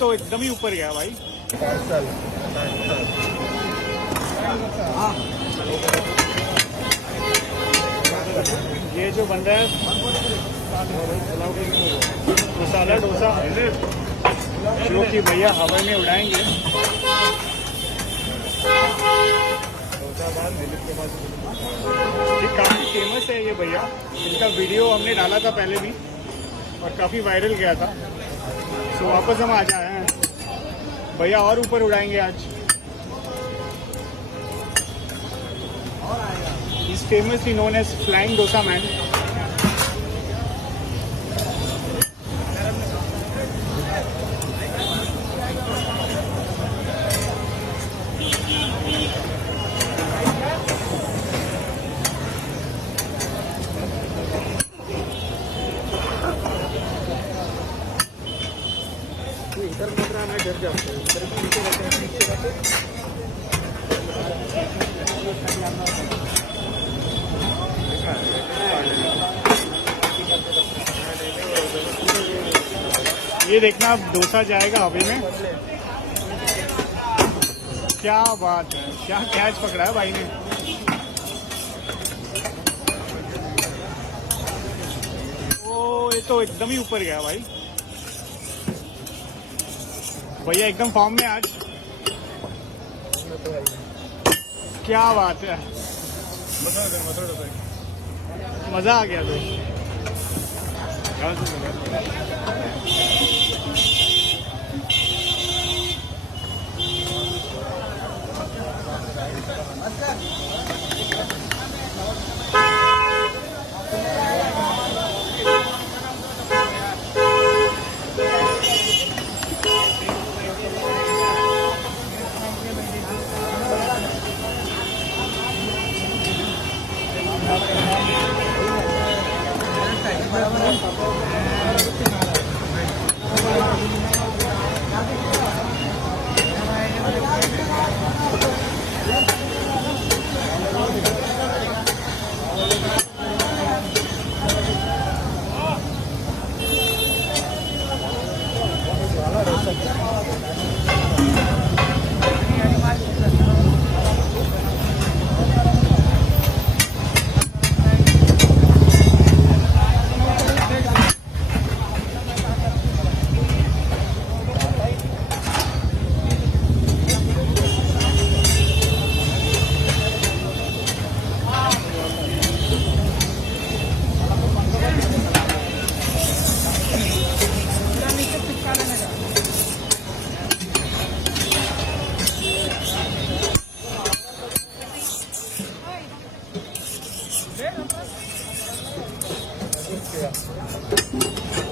तो एकदम ही ऊपर गया भाई। ये जो बन रहा है मसाला डोसा जो कि भैया हवा में उड़ाएंगे। ये काफ़ी फेमस है ये भैया, इनका वीडियो हमने डाला था पहले भी और काफ़ी वायरल गया था। तो वापस हम आ जाए हैं भैया और ऊपर उड़ाएंगे आज। Is famously known as flying dosa man. इधर लग रहा है मैं डर जाता हूँ, इधर नीचे रहते हैं, नीचे रहते ये देखना अब डोसा जाएगा हवे में। क्या बात है, क्या कैच पकड़ा है भाई ने। ओ ये तो एकदम ही ऊपर गया भाई। भैया एकदम फॉर्म में आज। क्या बात है, मजा आ गया दोस्त। Yeah.